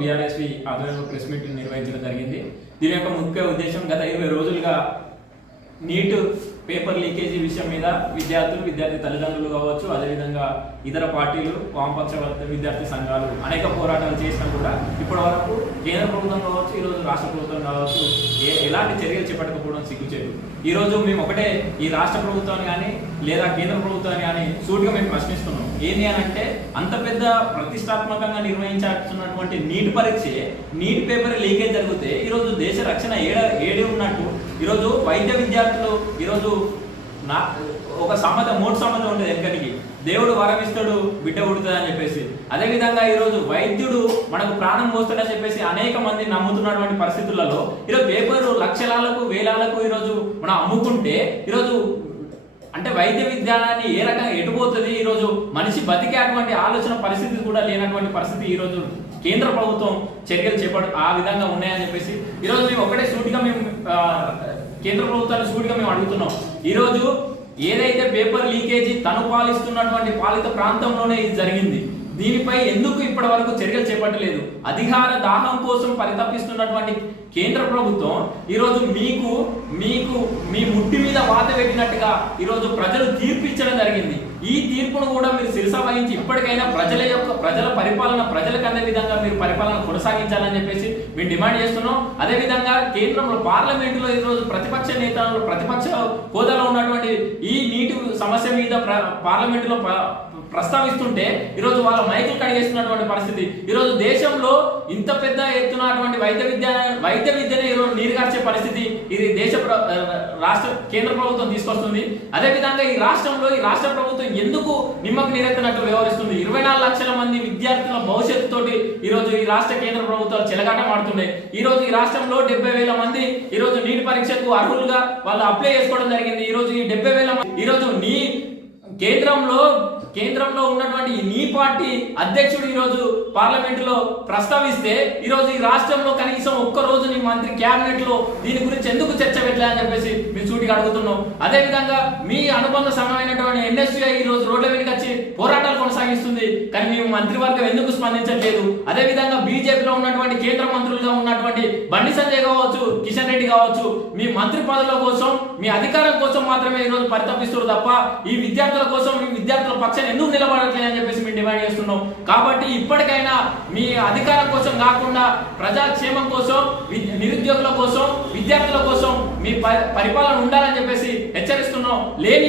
BRSP ఆధ్వర్యంలో press meet నిర్వహించడం జరిగింది. దీని యొక్క ముఖ్య ఉద్దేశం గత 20 రోజులుగా నీట్ పేపర్ లీకేజీ విషయం మీద విద్యార్థి తల్లిదండ్రులు కావచ్చు, అదేవిధంగా ఇతర పార్టీలు, వామపక్ష విద్యార్థి సంఘాలు అనేక పోరాటాలు చేసినా కూడా ఇప్పటి వరకు కేంద్ర ప్రభుత్వం కావచ్చు, ఈరోజు రాష్ట్ర ప్రభుత్వం కావచ్చు ఎలాంటి చర్యలు చేపట్టకపోవడం సిగ్గుచేటు. ఈరోజు మేము ఒకటే ఈ రాష్ట్ర ప్రభుత్వాన్ని కానీ లేదా కేంద్ర ప్రభుత్వాన్ని కానీ సూటిగా మేము ప్రశ్నిస్తున్నాం. ఏంటి అని అంటే అంత పెద్ద ప్రతిష్టాత్మకంగా నిర్వహించాల్సినటువంటి నీట్ పరీక్ష, నీట్ పేపర్ లీకేజ్ జరిగితే ఈరోజు దేశ రక్షణ ఏడే ఉన్నట్టు ఈరోజు వైద్య విద్యార్థులు ఈరోజు ఒక మూడు సంబంధం ఉండేది వెనకనికి, దేవుడు వరమిస్తాడు బిడ్డ ఉడుతుంది అని చెప్పేసి. అదేవిధంగా ఈరోజు వైద్యుడు మనకు ప్రాణం పోస్తాడని చెప్పేసి అనేక మంది నమ్ముతున్నటువంటి పరిస్థితులలో ఈరోజు పేపరు లక్షలకు వేలాలకు ఈరోజు మనం అమ్ముకుంటే ఈరోజు అంటే వైద్య విజ్ఞానాన్ని ఏ రకంగా ఎటుపోతుంది, ఈరోజు మనిషి బతికే అటువంటి ఆలోచన పరిస్థితి కూడా లేనటువంటి పరిస్థితి ఈరోజు కేంద్ర ప్రభుత్వం చర్యలు ఆ విధంగా ఉన్నాయని చెప్పేసి ఈరోజు మేము ఒకటే సూటిగా మేము కేంద్ర ప్రభుత్వాన్ని సూటిగా మేము అడుగుతున్నాం. ఈరోజు ఏదైతే పేపర్ లీకేజీ తను పాలిస్తున్నటువంటి పాలిత ప్రాంతంలోనే ఇది జరిగింది, దీనిపై ఎందుకు ఇప్పటి వరకు చర్యలు చేపట్టలేదు? అధికార దాహం కోసం పరితపిస్తున్నటువంటి కేంద్ర ప్రభుత్వం ఈరోజు మీకు మీ ముట్టి మీద వాత పెట్టినట్టుగా ఈరోజు ప్రజలు తీర్పు ఇచ్చడం జరిగింది. ఈ తీర్పును కూడా మీరు శిరస వహించి ఇప్పటికైనా ప్రజల పరిపాలన ప్రజలకు అందే విధంగా మీరు పరిపాలన కొనసాగించాలని చెప్పేసి మేము డిమాండ్ చేస్తున్నాం. అదేవిధంగా కేంద్రంలో పార్లమెంటులో ఈరోజు ప్రతిపక్ష నేతలు ప్రతిపక్ష హోదాలో ఉన్నటువంటి ఈ నీటి సమస్య మీద పార్లమెంటులో ప్రస్తావిస్తుంటే ఈరోజు వాళ్ళ మైకులు కడిగేస్తున్నటువంటి పరిస్థితి. ఈరోజు దేశంలో ఇంత పెద్ద ఎత్తునటువంటి వైద్య విద్యనే ఈరోజు నీరుగార్చే పరిస్థితి ఇది కేంద్ర ప్రభుత్వం తీసుకొస్తుంది. అదేవిధంగా ఈ రాష్ట్ర ప్రభుత్వం ఎందుకు నిమ్మకు నీరెత్తినట్టు వ్యవహరిస్తుంది? 24 లక్షల మంది విద్యార్థుల భవిష్యత్తుతోటి ఈరోజు ఈ రాష్ట్ర కేంద్ర ప్రభుత్వాలు చెలగాటం ఆడుతున్నాయి. ఈరోజు ఈ రాష్ట్రంలో 70,000 మంది ఈరోజు నీటి పరీక్షకు అర్హులుగా వాళ్ళు అప్లై చేసుకోవడం జరిగింది. ఈరోజు ఈ 70,000 ఈరోజు కేంద్రంలో ఉన్నటువంటి నీ పార్టీ అధ్యక్షుడు ఈరోజు పార్లమెంటులో ప్రస్తావిస్తే ఈరోజు ఈ రాష్ట్రంలో కనీసం ఒక్క రోజు నీ మంత్రి క్యాబినెట్ లో దీని గురించి ఎందుకు చర్చ పెట్టలే అని చెప్పేసి మేము సూటిగా అడుగుతున్నాం. అదేవిధంగా మీ అనుబంధ సంఘమైనటువంటి ఎన్ఎస్యుఐ ఈ రోజు రోడ్ల వెనుక వచ్చి పోరాటాలు కొనసాగిస్తుంది, కానీ మేము మంత్రివర్గం ఎందుకు స్పందించట్లేదు? అదేవిధంగా బీజేపీలో ఉన్నటువంటి కేంద్ర మంత్రులుగా ఉన్నటువంటి బండి సంజయ్ కావచ్చు, కిషన్ రెడ్డి కావచ్చు, మీ మంత్రి పదవుల కోసం మీ అధికారం కోసం మాత్రమే ఈరోజు పరితపిస్తున్నారు తప్ప ఈ విద్యార్థుల కోసం మీ విద్యార్థుల పక్షాన్ని ఎందుకు నిలబడట్లేదు అని చెప్పేసి మేము డిమాండ్ చేస్తున్నాం. కాబట్టి ఇప్పటికైనా మీ అధికారం కోసం కాకుండా ప్రజాక్షేమం కోసం, నిరుద్యోగుల కోసం, విద్యార్థుల కోసం మీ పరిపాలన ఉండాలని చెప్పేసి హెచ్చరిస్తున్నాం. లేని